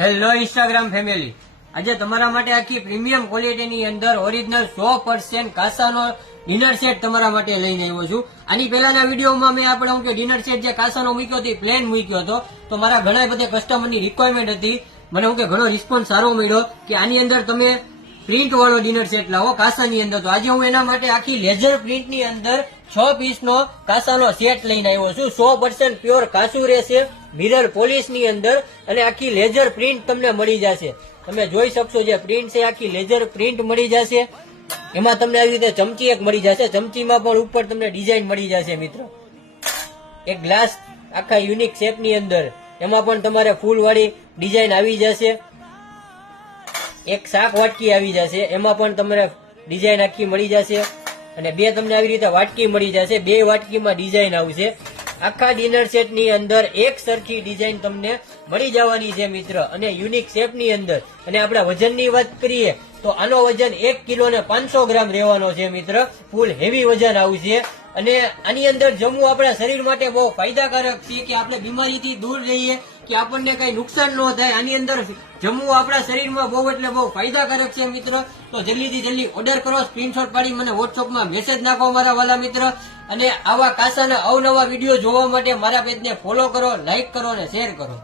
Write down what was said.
Hello Instagram family, આજે તમારા માટે આખી પ્રીમિયમ ક્વોલિટીની અંદર ઓરિજિનલ 100% કાસાનો ડિનર સેટ તમારા માટે લઈને આવ્યો છું. આની પહેલાના વિડીયોમાં મેં આપણે હું કે ડિનર સેટ જે કાસાનો મૂક્યો હતો પ્લેન મૂક્યો હતો, તો મારા ઘણા બધા કસ્ટમરની રિક્વાયરમેન્ટ હતી. મને હું કે ઘણો રિસ્પોન્સ સારો મળ્યો કે આની અંદર તમે પ્રિન્ટ વાળો ડિનર સેટ લાવો કાસાની અંદર. તો આજે હું એના માટે આખી લેઝર પ્રિન્ટની અંદર 6 પીસનો કાસાનો સેટ લઈને આવ્યો છું. 100% પ્યોર કાસુ રહેશે, મિરર પોલિશની અંદર, અને આખી લેઝર પ્રિન્ટ તમને મળી જશે. તમે જોઈ શકશો જે પ્રિન્ટ છે આખી લેઝર પ્રિન્ટ મળી જશે. એમાં તમને આવી રીતે ચમચી એક મળી જશે. ચમચીમાં પણ ઉપર તમને ડિઝાઇન મળી જશે મિત્રો. એક ગ્લાસ આખા યુનિક શેપની અંદર, એમાં પણ તમારે ફૂલ વાળી ડિઝાઇન આવી જશે. એક શાક વાટકી આવી જશે, એમાં પણ તમારે ડિઝાઇન આખી મળી જશે. અને બે તમને આવી રીતે વાટકી મળી જશે. બે વાટકીમાં ડિઝાઇન આવશે. આખા ડિનર સેટ ની અંદર એક સરખી ડિઝાઇન તમને મળી જવાની છે મિત્ર, અને યુનિક શેપ ની અંદર. અને આપણે વજનની વાત કરીએ તો આનો વજન 1 કિલો ને 500 ગ્રામ રહેવાનો છે મિત્ર. ફૂલ હેવી વજન આવશે. અને આની અંદર જમવું આપણા શરીર માટે બહુ ફાયદાકારક છે કે આપણે બીમારીથી દૂર રહીએ, કે આપણને કઈ નુકસાન ન થાય. આની અંદર જમવું આપણા શરીરમાં બહુ એટલે બહુ ફાયદાકારક છે મિત્ર. તો જલ્દીથી જલ્દી ઓર્ડર કરો, સ્ક્રીનશોટ પાડી મને વોટ્સઅપમાં મેસેજ નાખો મારા વાલા મિત્ર. અને આવા કાસાના અવનવા વિડીયો જોવા માટે મારા પેજને ફોલો કરો, લાઈક કરો અને શેર કરો.